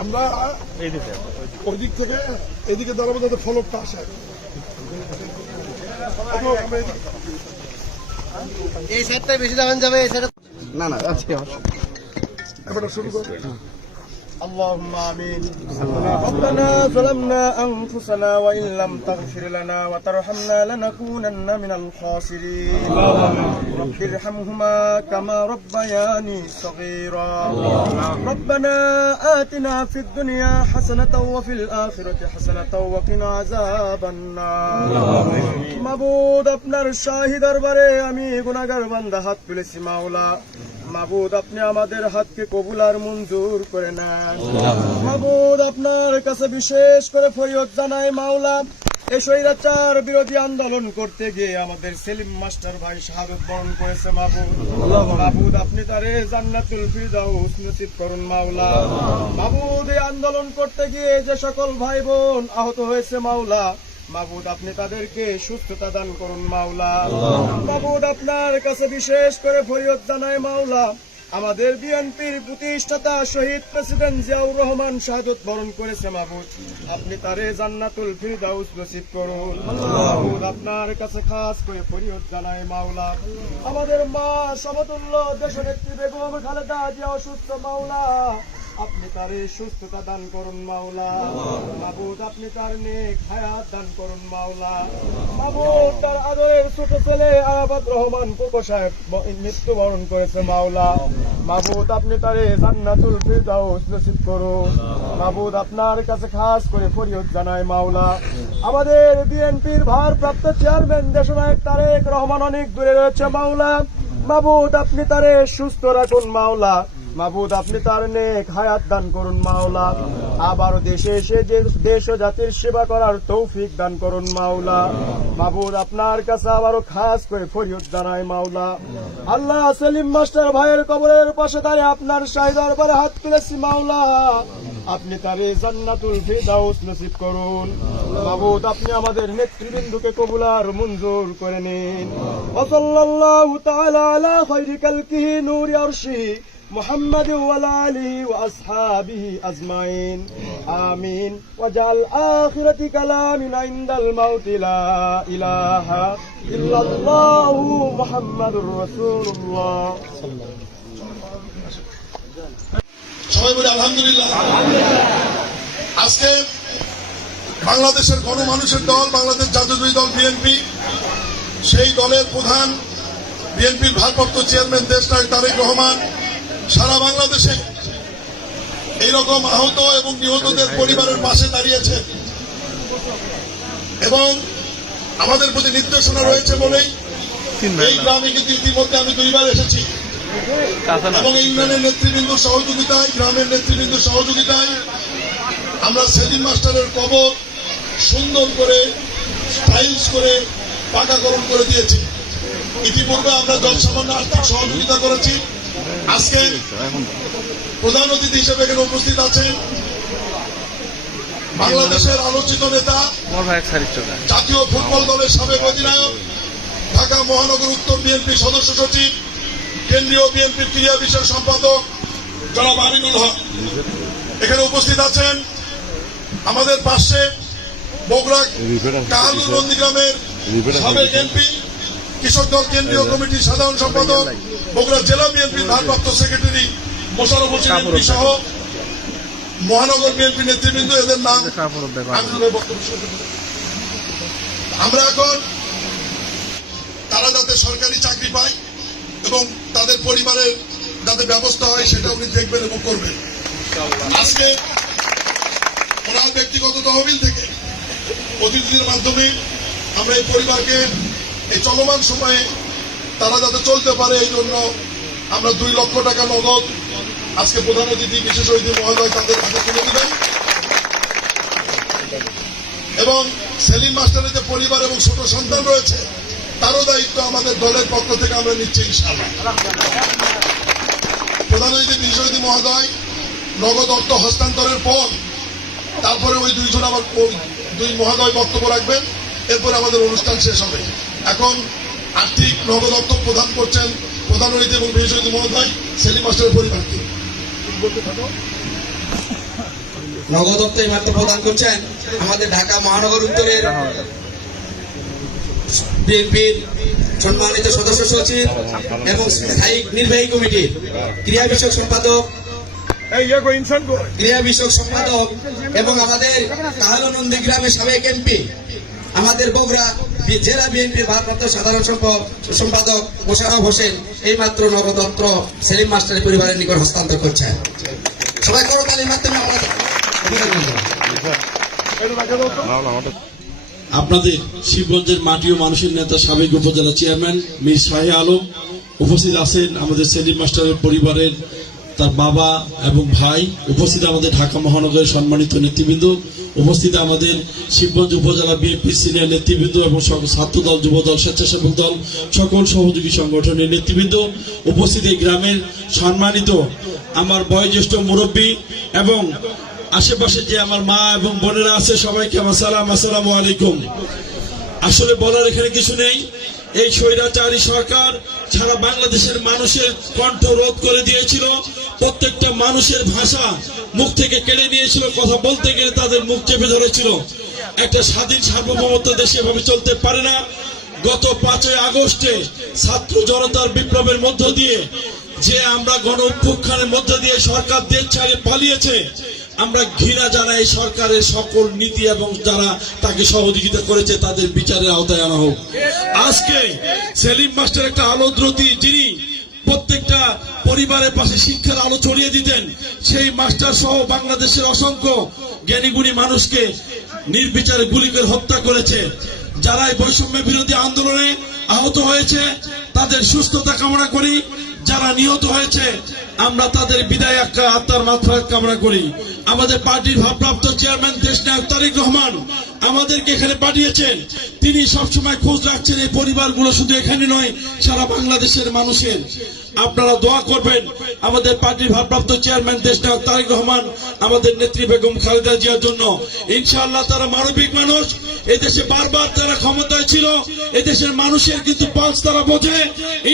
আমরা ওই দিক থেকে এদিকে দাঁড়াবো যাতে ফলকটা আসে। এই সাইডটাই বেশি দাঁড়ান যাবে, এই সাইডে না না আজকে এবার শুরু করো। اللهم آمين. ربنا ظلمنا أنفسنا وإن لم تغفر لنا وترحمنا لنكونن من الخاسرين. رب ارحمهما كما ربياني صغيرا. ربنا آتنا في الدنيا حسنة وفي الآخرة حسنة وقنا عذاب النار. মাবুদ আপনার শাহী দরবারে আমি গুনাহগার বান্দা হাত তুলেছি মাওলা। মাবুদ আপনি আমাদের হাতকে কবুল আর মঞ্জুর করে নেন। মাবুদ আপনার কাছে বিশেষ করে ফরিয়াদ জানাই মাওলা, এই স্বৈরাচার বিরোধী আন্দোলন করতে গিয়ে আমাদের সেলিম মাস্টার ভাই শাহাদত বরণ করেছে মাবুদ। মাবুদ আপনি তারে জান্নাতুল ফিরদাউস নসিব করুন মাওলা। মাবুদ এই আন্দোলন করতে গিয়ে যে সকল ভাই বোন আহত হয়েছে মাওলা, মাবুদ আপনি তাদেরকে সুস্থতা দান করুন মাওলা। মাবুদ আপনার কাছে বিশেষ করে ফরিয়াদ জানাই মাওলা, আমাদের বিএনপির প্রতিষ্ঠাতা শহীদ প্রেসিডেন্ট জিয়াউর রহমান শাহাদত বরণ করেছে মাবুদ, আপনি তারে জান্নাতুল ফিরদাউস নসিব করুন মাবুদ। আপনার কাছে খাস করে ফরিয়াদ জানাই মাওলা, আমাদের মা সমতুল্য দেশনেত্রী বেগম খালেদা জিয়া অসুস্থ মাওলা, আপনি তারে সুস্থতা দান করুন মাওলা। মাবুদ আপনি তার নেক হায়াত দান করুন মাওলা। মাবুদ তার আদরের ছোট ছেলে আরাফাত রহমান কোকো সাহেব মৃত্যুবরণ করেছে মাওলা, মাবুদ আপনি তারে জান্নাতুল ফিরদাউস নসিব করুন মাবুদ। আপনার কাছে খাস করে ফরিয়াদ জানাই মাওলা, আমাদের বিএনপির ভারপ্রাপ্ত চেয়ারম্যান দেশনায়ক তারেক রহমান অনেক দূরে রয়েছে মাওলা, মাবুদ আপনি তারে সুস্থ রাখুন মাওলা। মাবুদ আপনি তার নেক হায়াত দান করুন মাওলা, আবারও দেশে এসে যে দেশ ও জাতির সেবা করার তৌফিক দান করুন মাওলা। মাবুদ আপনার কাছে আবারও খাস করে ফরিয়াদ জানাই মাওলা, আল্লাহ সেলিম মাস্টার ভাইয়ের কবরের পাশে দাঁড়িয়ে আপনার শাহী দরবারে হাত তুলেছি মাওলা, আপনি তারে জান্নাতুল ফিরদাউস নসিব করুন মাবুদ। আপনি আমাদের নেতৃবৃন্দকে কবুল আর মঞ্জুর করে নিন। ওয়া সাল্লাল্লাহু তাআলা আলা খায়রি খালকিহি নূরি আরশিহি محمد وآله وأصحابه أجمعين آمين. وجعل آخرة كلامنا عند الموت لا إله إلا الله محمد رسول الله. সবাই বলি আলহামদুলিল্লাহ। আজকে বাংলাদেশের গণমানুষের দল বাংলাদেশ জাতীয়তাবাদী দল বিএনপি, সেই দলের প্রধান বিএনপির ভারপ্রাপ্ত চেয়ারম্যান দেশনায়ক তারেক রহমান সারা বাংলাদেশে এইরকম আহত এবং নিহতদের পরিবারের পাশে দাঁড়িয়েছে এবং আমাদের প্রতি নির্দেশনা রয়েছে বলেই এই গ্রামে কিন্তু ইতিমধ্যে আমি 2 বার এসেছি এবং এই ইউনিয়নের নেতৃবৃন্দ সহযোগিতায়, গ্রামের নেতৃবৃন্দ সহযোগিতায় আমরা সেলিম মাস্টারের কবর সুন্দর করে টাইলস করে পাকাকরণ করে দিয়েছি। ইতিপূর্বে আমরা যৎসামান্য আর্থিক সহযোগিতা করেছি। আজকে প্রধান অতিথি হিসেবে এখানে উপস্থিত আছেন বাংলাদেশের আলোচিত নেতা, জাতীয় ফুটবল দলের সাবেক অধিনায়ক, ঢাকা মহানগর উত্তর বিএনপি সদস্য সচিব, কেন্দ্রীয় বিএনপির ক্রীড়া বিষয়ক সম্পাদক জনাব আমিনুল হক। এখানে উপস্থিত আছেন আমাদের পাশে বগুড়া কাহালুর নন্দীগ্রামের সাবেক এমপি, কৃষক দল কেন্দ্রীয় কমিটির সাধারণ সম্পাদক, বগুড়া জেলা বিএনপির ভারপ্রাপ্ত সেক্রেটারি মোশাররফ হোসেন এমপি সহ মহানগর বিএনপি নেতৃবৃন্দ, এদের নাম আমরা এখন তারা যাতে সরকারি চাকরি পায় এবং তাদের পরিবারের যাতে ব্যবস্থা হয় সেটা উনি দেখবেন এবং করবেন। আজকে ওনার ব্যক্তিগত তহবিল থেকে প্রতিনিধিদের মাধ্যমে আমরা এই পরিবারকে এই চলমান সময়ে তারা যাতে চলতে পারে এই জন্য আমরা 2 লক্ষ টাকা নগদ আজকে প্রধান অতিথি বিশেষ অতিথি মহোদয় তাদের হাতে তুলে দেবেন এবং সেলিম মাস্টারের যে পরিবার এবং ছোট সন্তান রয়েছে তারও দায়িত্ব আমাদের দলের পক্ষ থেকে আমরা নিচ্ছি ইনশাআল্লাহ। প্রধান অতিথি বিশেষ অতিথি মহোদয় নগদ অর্থ হস্তান্তরের পর তারপরে ওই 2 জন আবার 2 মহোদয় বক্তব্য রাখবেন, এরপরে আমাদের অনুষ্ঠান শেষ হবে। এখন আর্থিক নগদ অর্থ প্রদান করছেন প্রধান অতিথি এবং বিশেষ অতিথি মহোদয় সেলিম মাস্টারের পরিবারকে। নগদত্ত এই মাত্র প্রদান করছেন আমাদের ঢাকা মহানগর উত্তরের বিএনপির সম্মানিত সদস্য সচিব এবং স্থায়ী নির্বাহী কমিটির ক্রিয়া বিষয়ক সম্পাদক এবং আমাদের কাহালনন্দী গ্রামের সাবেক এমপি আমাদের বগুড়া জেলা বিএনপির ভারপ্রাপ্ত সাধারণ সম্পাদক মোশাররফ হোসেন এই মাত্র নগদত্ত সেলিম মাস্টারের পরিবারের নিকট হস্তান্তর করছেন। সবাই করতালির মাধ্যমে আপনাদের শিবগঞ্জের মাটি ও মানুষের নেতা সাবেক উপজেলা চেয়ারম্যান মীর শাহে আলম উপস্থিত আছেন, আমাদের সেলিম মাস্টারের পরিবারের তার বাবা এবং ভাই উপস্থিত, আমাদের ঢাকা মহানগরের সম্মানিত নেতৃবৃন্দ উপস্থিত, আমাদের শিবগঞ্জ উপজেলা বিএনপি সিনিয়র নেতৃবৃন্দ এবং ছাত্র দল, যুব দল, স্বেচ্ছাসেবক দল, সকল সহযোগী সংগঠনের নেতৃবৃন্দ উপস্থিত, এই গ্রামের সম্মানিত আমার বয়োজ্যেষ্ঠ মুরব্বী এবং আশেপাশে যে আমার মা এবং বোনেরা আছে, সবাইকে আমার সালাম, আসসালামু আলাইকুম। আসলে বলার এখানে কিছু নেই। এই স্বৈরাচারী সরকার সারা বাংলাদেশের মানুষের কণ্ঠ রোধ করে দিয়েছিল, প্রত্যেকটা মানুষের ভাষা মুখ থেকে কেড়ে নিয়েছিল, কথা বলতে গেলে তাদের মুখ চেপে ধরেছিল। একটা স্বাধীন সার্বভৌমত্ব দেশে এভাবে চলতে পারে না। গত 5ই আগস্টে ছাত্র জনতার বিপ্লবের মধ্য দিয়ে যে আমরা গণ অভ্যুত্থানের মধ্য দিয়ে সরকার দেশ ছেড়ে পালিয়েছে, আমরা ঘৃণা জানাই সরকারের সকল নীতি এবং যারা তাকে সহযোগিতা করেছে তাদের বিচারের আওতায় আনা হোক। আজকে সেলিম মাস্টার একটা আলোদ্রতি, যিনি প্রত্যেকটা পরিবারের পাশে শিক্ষার আলো ছড়িয়ে দিতেন, সেই মাস্টার সহ বাংলাদেশের অসংখ্য জ্ঞানীগুণী মানুষকে নির্বিচারে গুলি করে হত্যা করেছে। যারা এই বৈষম্য বিরোধী আন্দোলনে আহত হয়েছে তাদের সুস্থতা কামনা করি, যারা নিহত হয়েছে আমরা তাদের বিদায় আত্মার মাগফিরাত কামনা করি। আমাদের পার্টির ভারপ্রাপ্ত চেয়ারম্যান দেশনায়ক তারেক রহমান আমাদেরকে এখানে পাঠিয়েছেন, তিনি সবসময় খোঁজ রাখছেন এই পরিবারগুলো, শুধু এখানে নয় সারা বাংলাদেশের মানুষের। আপনারা দোয়া করবেন আমাদের পার্টির ভারপ্রাপ্ত চেয়ারম্যান দেশনায়ক তারেক রহমান, আমাদের নেত্রী বেগম খালেদা জিয়ার জন্য। ইনশাআল্লাহ তারা মানবিক মানুষ, এদেশে বারবার তারা ক্ষমতায় ছিল, এদেশের মানুষের কিন্তু পালস তারা বোঝে।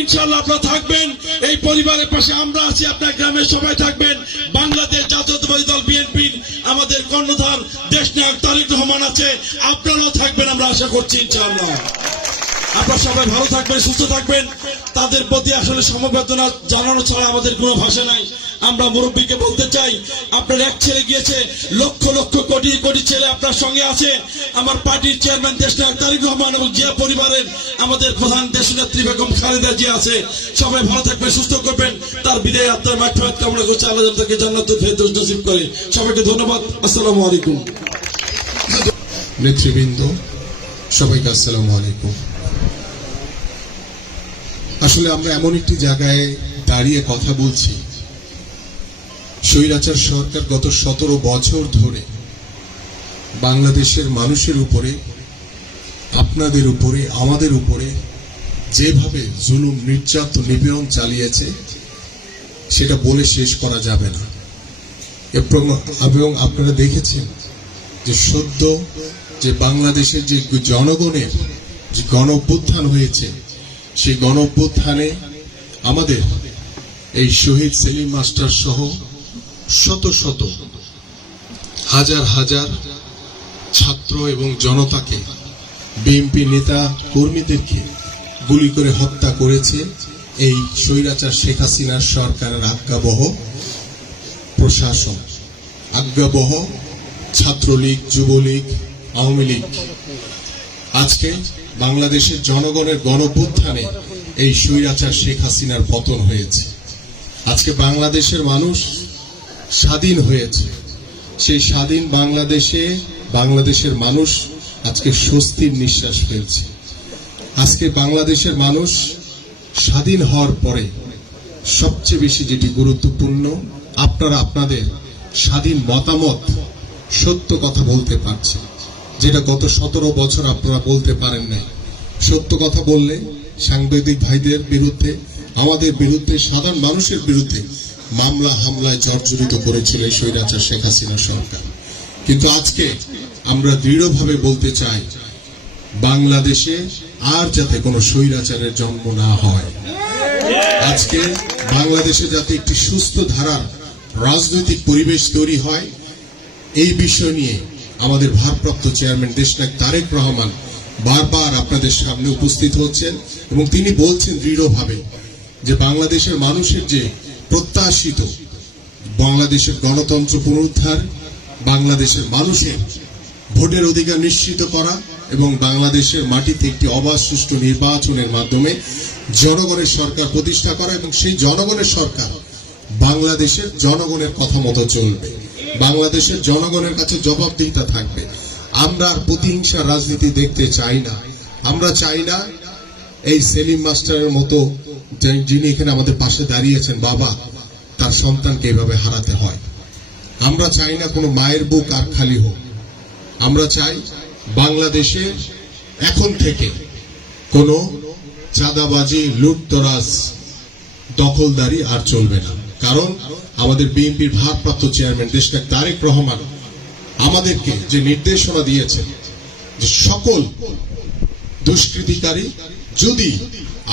ইনশাআল্লাহ আপনারা থাকবেন, এই পরিবারের পাশে আমরা আছি, আপনার গ্রামের সবাই থাকবেন। বাংলাদেশ জাতীয়তাবাদী দল বিএনপি আমাদের কর্ণধার দেশনায়ক তারেক রহমান আছে, আপনারাও থাকবেন আমরা আশা করছি ইনশাআল্লাহ। আপনারা সবাই ভালো থাকবেন, সুস্থ থাকবেন। তাদের প্রতি আসলে সমবেদনা জানানো ছাড়া আমাদের কোনো ভাষা নাই। আমরা মুরব্বীকে বলতে চাই, আপনার এক ছেলে গিয়েছে, লক্ষ লক্ষ কোটি কোটি ছেলে আপনার সঙ্গে আছে। আমার পার্টির চেয়ারম্যান দেশনায়ক তারেক রহমান এবং জিয়া পরিবারের আমাদের প্রধান দেশনেত্রী বেগম খালেদা জিয়া আছে। সবাই ভালো থাকবেন, সুস্থ করবেন। তার বিদায় আত্মার মাগফিরাত কামনা করছে, আল্লাহ যেন তাকে জান্নাতুল ফেরদৌস নসিব করে। সবাইকে ধন্যবাদ, আসসালামু আলাইকুম। নেতৃবৃন্দ সবাইকে আসসালামু আলাইকুম। আসলে আমরা এমন একটি জায়গায় দাঁড়িয়ে কথা বলছি, স্বৈরাচার সরকার গত 17 বছর ধরে বাংলাদেশের মানুষের উপরে, আপনাদের উপরে, আমাদের উপরে যেভাবে জুলুম, নির্যাতন, নিপীড়ন চালিয়েছে সেটা বলে শেষ করা যাবে না। এবং আপনারা দেখেছেন যে সদ্য যে বাংলাদেশের যে জনগণের যে গণ অভ্যুত্থান হয়েছে, সেই গণ অভ্যুত্থানে আমাদের এই শহীদ সেলিম মাস্টার সহ শত শত হাজার হাজার ছাত্র এবং জনতাকে, বিএনপি নেতা কর্মীদেরকে গুলি করে হত্যা করেছে এই স্বৈরাচার শেখ হাসিনার সরকারের আজ্ঞাবহ প্রশাসন, আজ্ঞাবহ ছাত্রলীগ, যুবলীগ, আওয়ামী লীগ। আজকে বাংলাদেশের জনগণের গণঅভ্যুত্থানে এই স্বৈরাচার শেখ হাসিনার পতন হয়েছে। আজকে বাংলাদেশের মানুষ স্বাধীন হয়েছে। সেই স্বাধীন বাংলাদেশে বাংলাদেশের মানুষ আজকে স্বস্তির নিঃশ্বাস ফেলছে। আজকে বাংলাদেশের মানুষ স্বাধীন হওয়ার পরে সবচেয়ে বেশি যেটি গুরুত্বপূর্ণ, আপনারা আপনাদের স্বাধীন মতামত, সত্য কথা বলতে পারছেন, যেটা গত 17 বছর আপনারা বলতে পারেন নাই। সত্য কথা বললে সাংবাদিক ভাইদের বিরুদ্ধে, আমাদের বিরুদ্ধে, সাধারণ মানুষের বিরুদ্ধে মামলা হামলায় জর্জরিত করেছিল এই স্বৈরাচার শেখ হাসিনা সরকার। কিন্তু আজকে আমরা দৃঢ়ভাবে বলতে চাই, বাংলাদেশে আর যাতে কোনো স্বৈরাচারের জন্ম না হয়, আজকে বাংলাদেশে যাতে একটি সুস্থ ধারার রাজনৈতিক পরিবেশ তৈরি হয়, এই বিষয় নিয়ে আমাদের ভারপ্রাপ্ত চেয়ারম্যান দেশনায়ক তারেক রহমান বারবার আপনাদের সামনে উপস্থিত হচ্ছেন এবং তিনি বলছেন দৃঢ়ভাবে যে বাংলাদেশের মানুষের যে প্রত্যাশিত বাংলাদেশের গণতন্ত্র পুনরুদ্ধার, বাংলাদেশের মানুষের ভোটের অধিকার নিশ্চিত করা এবং বাংলাদেশের মাটিতে একটি অবাধ সুষ্ঠু নির্বাচনের মাধ্যমে জনগণের সরকার প্রতিষ্ঠা করা এবং সেই জনগণের সরকার বাংলাদেশের জনগণের কথা মতো চলবে, বাংলাদেশের জনগণের কাছে জবাবদিহিতা থাকবে। আমরা আর প্রতিহিংসা রাজনীতি দেখতে চাই না। আমরা চাই না এই সেলিম মাস্টারের মতো যিনি এখানে আমাদের পাশে দাঁড়িয়েছেন বাবা, তার সন্তানকে এভাবে হারাতে হয়। আমরা চাই না কোনো মায়ের বুক আর খালি হোক। আমরা চাই বাংলাদেশে এখন থেকে কোনো চাঁদাবাজি, লুটতরাজ, দখলদারি আর চলবে না। কারণ আমাদের বিএনপির ভারপ্রাপ্ত চেয়ারম্যান দেশনায়ক তারেক রহমান আমাদেরকে যে নির্দেশনা দিয়েছেন যে সকল দুষ্কৃতিকারী যদি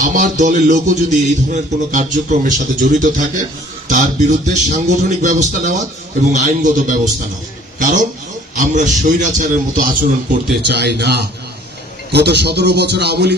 আমার দলের লোকও যদি এই ধরনের কোনো কার্যক্রমের সাথে জড়িত থাকে তার বিরুদ্ধে সাংগঠনিক ব্যবস্থা নেওয়া এবং আইনগত ব্যবস্থা নেওয়া। কারণ আমরা স্বৈরাচারের মতো আচরণ করতে চাই না। গত 17 বছর আওয়ামী লীগ